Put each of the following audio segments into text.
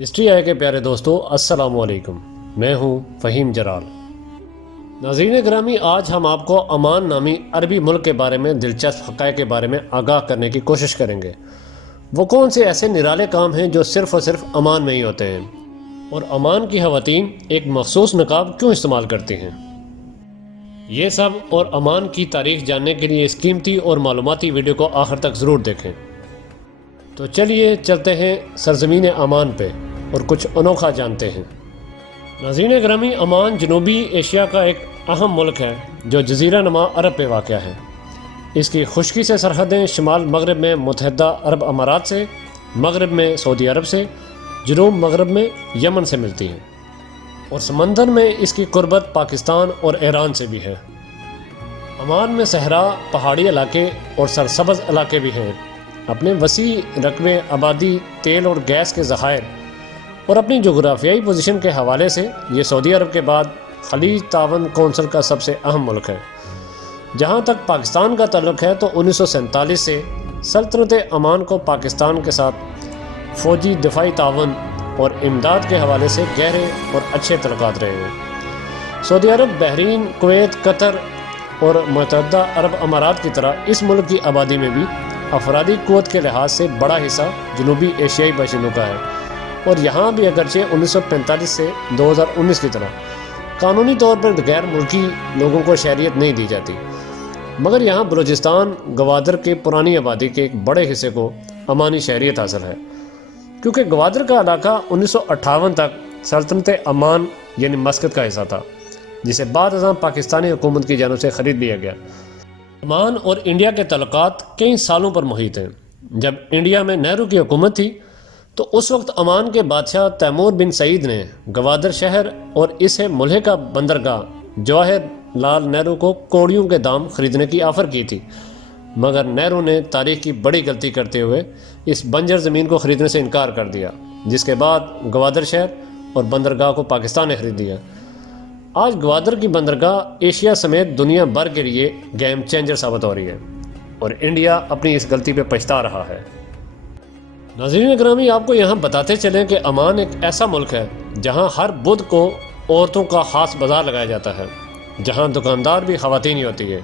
History آئے کے پیارے دوستو، السلام علیکم۔ میں ہوں فہیم جلال۔ ناظرین گرامی، آج ہم آپ کو عمان نامی عربی ملک کے بارے میں دلچسپ حقائق کے بارے میں آگاہ کرنے کی کوشش کریں گے۔ وہ کون سے ایسے نرالے کام ہیں جو صرف اور صرف عمان میں ہی ہوتے ہیں، اور عمان کی خواتین ایک مخصوص نقاب کیوں استعمال کرتی ہیں؟ یہ سب اور عمان کی تاریخ جاننے کے لیے اس قیمتی اور معلوماتی ویڈیو کو آخر تک ضرور دیکھیں۔ تو چلیے چلتے ہیں سرزمین عمان پہ اور کچھ انوکھا جانتے ہیں۔ ناظرین گرامی، عمان جنوبی ایشیا کا ایک اہم ملک ہے جو جزیرہ نما عرب پہ واقع ہے۔ اس کی خشکی سے سرحدیں شمال مغرب میں متحدہ عرب امارات سے، مغرب میں سعودی عرب سے، جنوب مغرب میں یمن سے ملتی ہیں، اور سمندر میں اس کی قربت پاکستان اور ایران سے بھی ہے۔ عمان میں صحرا، پہاڑی علاقے اور سرسبز علاقے بھی ہیں۔ اپنے وسیع رقبے، آبادی، تیل اور گیس کے ذخائر اور اپنی جغرافیائی پوزیشن کے حوالے سے یہ سعودی عرب کے بعد خلیج تعاون کونسل کا سب سے اہم ملک ہے۔ جہاں تک پاکستان کا تعلق ہے تو 1947 سے سلطنت عمان کو پاکستان کے ساتھ فوجی، دفاعی تعاون اور امداد کے حوالے سے گہرے اور اچھے تعلقات رہے ہیں۔ سعودی عرب، بحرین، کویت، قطر اور متحدہ عرب امارات کی طرح اس ملک کی آبادی میں بھی افرادی قوت کے لحاظ سے بڑا حصہ جنوبی ایشیائی باشندوں کا ہے، اور یہاں بھی اگرچہ 1945 سے 2019 کی طرح قانونی طور پر غیر ملکی لوگوں کو شہریت نہیں دی جاتی، مگر یہاں بلوچستان گوادر کے پرانی آبادی کے ایک بڑے حصے کو عمانی شہریت حاصل ہے، کیونکہ گوادر کا علاقہ 1958 تک سلطنت عمان یعنی مسقط کا حصہ تھا، جسے بعد ازاں پاکستانی حکومت کی جانب سے خرید لیا گیا۔ عمان اور انڈیا کے تعلقات کئی سالوں پر محیط ہیں۔ جب انڈیا میں نہرو کی حکومت تھی تو اس وقت عمان کے بادشاہ تیمور بن سعید نے گوادر شہر اور اسے ملحقہ بندرگاہ جواہر لال نہرو کو کوڑیوں کے دام خریدنے کی آفر کی تھی، مگر نہرو نے تاریخ کی بڑی غلطی کرتے ہوئے اس بنجر زمین کو خریدنے سے انکار کر دیا، جس کے بعد گوادر شہر اور بندرگاہ کو پاکستان نے خرید لیا۔ آج گوادر کی بندرگاہ ایشیا سمیت دنیا بھر کے لیے گیم چینجر ثابت ہو رہی ہے، اور انڈیا اپنی اس غلطی پہ پچھتا رہا ہے۔ ناظرین اکرامی، آپ کو یہاں بتاتے چلیں کہ عمان ایک ایسا ملک ہے جہاں ہر بدھ کو عورتوں کا خاص بازار لگایا جاتا ہے، جہاں دکاندار بھی خواتین ہی ہوتی ہے،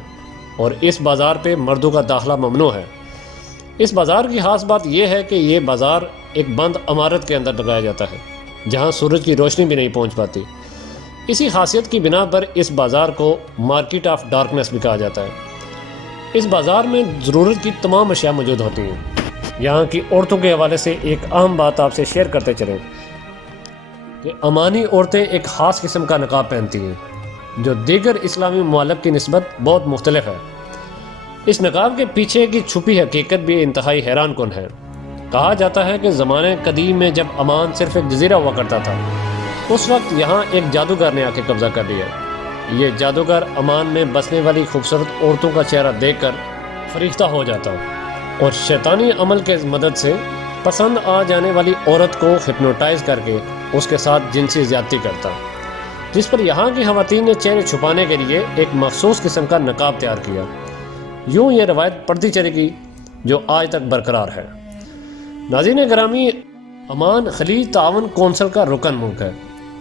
اور اس بازار پہ مردوں کا داخلہ ممنوع ہے۔ اس بازار کی خاص بات یہ ہے کہ یہ بازار ایک بند عمارت کے اندر لگایا جاتا ہے، جہاں سورج کی روشنی بھی نہیں پہنچ پاتی۔ اسی خاصیت کی بنا پر اس بازار کو مارکیٹ آف ڈارکنیس بھی کہا جاتا ہے۔ اس بازار میں ضرورت کی تمام اشیاء موجود ہوتی ہیں۔ یہاں کی عورتوں کے حوالے سے ایک اہم بات آپ سے شیئر کرتے چلیں کہ عمانی عورتیں ایک خاص قسم کا نقاب پہنتی ہیں جو دیگر اسلامی ممالک کی نسبت بہت مختلف ہے۔ اس نقاب کے پیچھے کی چھپی حقیقت بھی انتہائی حیران کن ہے۔ کہا جاتا ہے کہ زمانے قدیم میں جب عمان صرف ایک جزیرہ ہوا کرتا تھا، اس وقت یہاں ایک جادوگر نے آ کے قبضہ کر لیا۔ یہ جادوگر عمان میں بسنے والی خوبصورت عورتوں کا چہرہ دیکھ کر فریفتہ ہو جاتا، اور شیطانی عمل کے مدد سے پسند آ جانے والی عورت کو ہپنوٹائز کر کے اس کے ساتھ جنسی زیادتی کرتا، جس پر یہاں کی خواتین نے چہرے چھپانے کے لیے ایک مخصوص قسم کا نقاب تیار کیا۔ یوں یہ روایت پڑھتی چلے گی جو آج تک برقرار ہے۔ ناظرین گرامی، عمان خلیج تعاون کونسل کا رکن ملک ہے،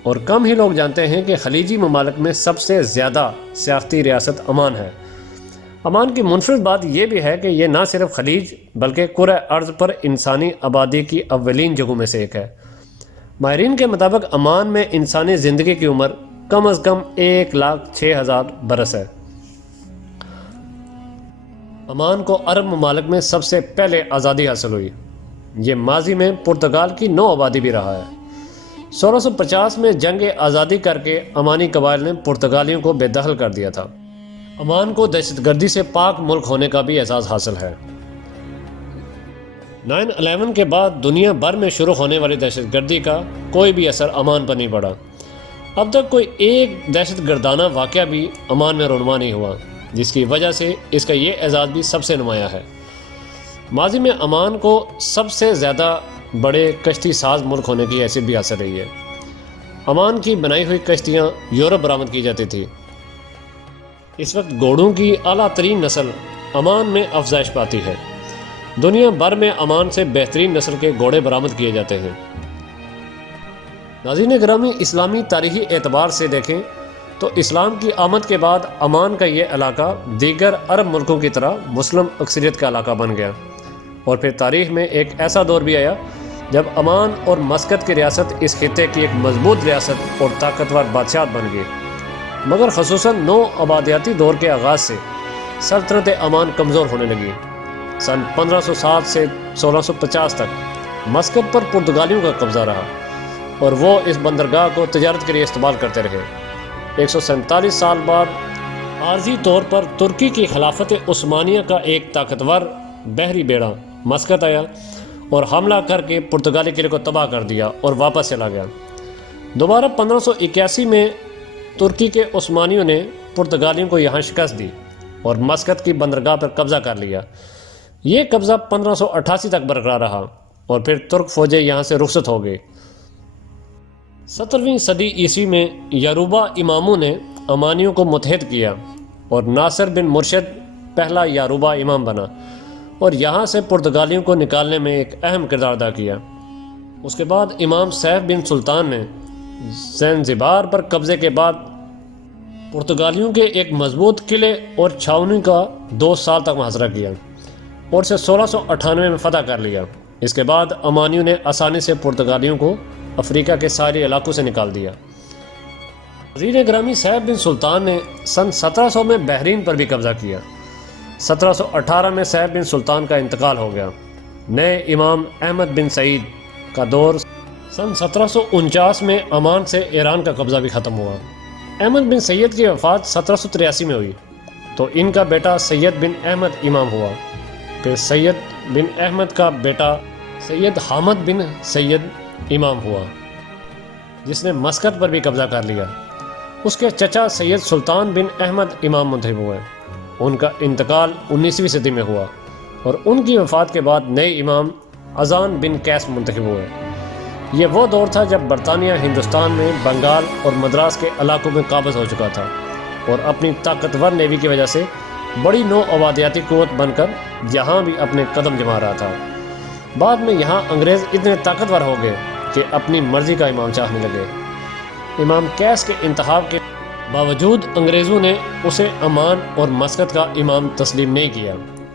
اور کم ہی لوگ جانتے ہیں کہ خلیجی ممالک میں سب سے زیادہ سیاحتی ریاست عمان ہے۔ عمان کی منفرد بات یہ بھی ہے کہ یہ نہ صرف خلیج بلکہ کرۂ ارض پر انسانی آبادی کی اولین جگہوں میں سے ایک ہے۔ ماہرین کے مطابق عمان میں انسانی زندگی کی عمر کم از کم 1,06,000 برس ہے۔ عمان کو عرب ممالک میں سب سے پہلے آزادی حاصل ہوئی۔ یہ ماضی میں پرتگال کی نو آبادی بھی رہا ہے۔ 1650 میں جنگ آزادی کر کے عمانی قبائل نے پرتگالیوں کو بے دخل کر دیا تھا۔ عمان کو دہشت گردی سے پاک ملک ہونے کا بھی احساس حاصل ہے۔ 9/11 کے بعد دنیا بھر میں شروع ہونے والی دہشت گردی کا کوئی بھی اثر عمان پر نہیں پڑا۔ اب تک کوئی ایک دہشت گردانہ واقعہ بھی عمان میں رونما نہیں ہوا، جس کی وجہ سے اس کا یہ اعزاز بھی سب سے نمایاں ہے۔ ماضی میں عمان کو سب سے زیادہ بڑے کشتی ساز ملک ہونے کی حیثیت بھی حاصل رہی ہے۔ عمان کی بنائی ہوئی کشتیاں یورپ برآمد کی جاتی تھی۔ اس وقت گھوڑوں کی اعلیٰ ترین نسل عمان میں افزائش پاتی ہے۔ دنیا بھر میں عمان سے بہترین نسل کے گھوڑے برآمد کیے جاتے ہیں۔ ناظرین گرامی، اسلامی تاریخی اعتبار سے دیکھیں تو اسلام کی آمد کے بعد عمان کا یہ علاقہ دیگر عرب ملکوں کی طرح مسلم اکثریت کا علاقہ بن گیا، اور پھر تاریخ میں ایک ایسا دور بھی آیا جب عمان اور مسقط کی ریاست اس خطے کی ایک مضبوط ریاست اور طاقتور بادشاہت بن گئی، مگر خصوصاً نو آبادیاتی دور کے آغاز سے سلطنت عمان کمزور ہونے لگی۔ سن 1507 سے 1650 تک مسقط پر پرتگالیوں کا قبضہ رہا اور وہ اس بندرگاہ کو تجارت کے لیے استعمال کرتے رہے۔ 147 سال بعد عارضی طور پر ترکی کی خلافت عثمانیہ کا ایک طاقتور بحری بیڑا مسقط آیا اور حملہ کر کے پرتگالی قلعے کو تباہ کر دیا اور واپس چلا گیا۔ دوبارہ 1581 میں ترکی کے عثمانیوں نے پرتگالیوں کو یہاں شکست دی اور مسقط کی بندرگاہ پر قبضہ کر لیا۔ یہ قبضہ 1588 تک برقرار رہا اور پھر ترک فوجیں یہاں سے رخصت ہو گئی۔ 17ویں صدی عیسوی میں یاروبا اماموں نے عمانیوں کو متحد کیا اور ناصر بن مرشد پہلا یاروبا امام بنا اور یہاں سے پرتگالیوں کو نکالنے میں ایک اہم کردار ادا کیا۔ اس کے بعد امام سیف بن سلطان نے زنزبار پر قبضے کے بعد پرتگالیوں کے ایک مضبوط قلعے اور چھاؤنی کا 2 سال تک محاصرہ کیا اور اسے 1698 میں فتح کر لیا۔ اس کے بعد عمانیوں نے آسانی سے پرتگالیوں کو افریقہ کے سارے علاقوں سے نکال دیا۔ وزیر گرامی سیف بن سلطان نے سن 1700 میں بحرین پر بھی قبضہ کیا۔ 1718 میں سیف بن سلطان کا انتقال ہو گیا۔ نئے امام احمد بن سعید کا دور سن 1749 میں عمان سے ایران کا قبضہ بھی ختم ہوا۔ احمد بن سید کی وفات 1783 میں ہوئی تو ان کا بیٹا سید بن احمد امام ہوا۔ پھر سید بن احمد کا بیٹا سید حامد بن سید امام ہوا جس نے مسقط پر بھی قبضہ کر لیا۔ اس کے چچا سید سلطان بن احمد امام منتخب ہوئے۔ ان کا انتقال 19ویں صدی میں ہوا اور ان کی وفات کے بعد نئے امام اذان بن قیس منتخب ہوئے۔ یہ وہ دور تھا جب برطانیہ ہندوستان میں بنگال اور مدراس کے علاقوں میں قابض ہو چکا تھا اور اپنی طاقتور نیوی کی وجہ سے بڑی نو آبادیاتی قوت بن کر یہاں بھی اپنے قدم جما رہا تھا۔ بعد میں یہاں انگریز اتنے طاقتور ہو گئے کہ اپنی مرضی کا امام چاہنے لگے۔ امام قیس کے انتخاب کے باوجود انگریزوں نے اسے عمان اور مسقط کا امام تسلیم نہیں کیا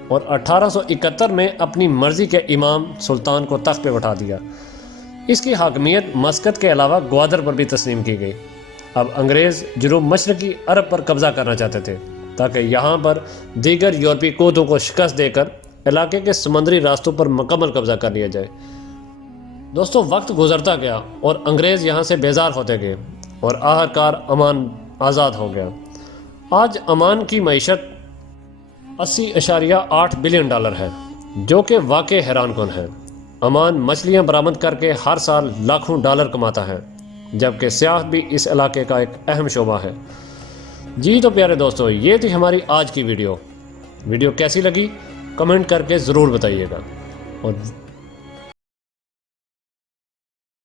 اور 1871 میں اپنی مرضی کے امام سلطان کو تخت پہ بٹھا دیا۔ اس کی حاکمیت مسقط کے علاوہ گوادر پر بھی تسلیم کی گئی۔ اب انگریز جنوب مشرقی عرب پر قبضہ کرنا چاہتے تھے تاکہ یہاں پر دیگر یورپی قوتوں کو شکست دے کر علاقے کے سمندری راستوں پر مکمل قبضہ کر لیا جائے۔ دوستو، وقت گزرتا گیا اور انگریز یہاں سے بیزار ہوتے گئے اور آخرکار عمان آزاد ہو گیا۔ آج عمان کی معیشت 80.8 بلین ڈالر ہے، جو کہ واقع حیران کن ہے۔ عمان مچھلیاں برآمد کر کے ہر سال لاکھوں ڈالر کماتا ہے، جبکہ سیاحت بھی اس علاقے کا ایک اہم شعبہ ہے۔ جی تو پیارے دوستو، یہ تھی ہماری آج کی ویڈیو کیسی لگی کمنٹ کر کے ضرور بتائیے گا، اور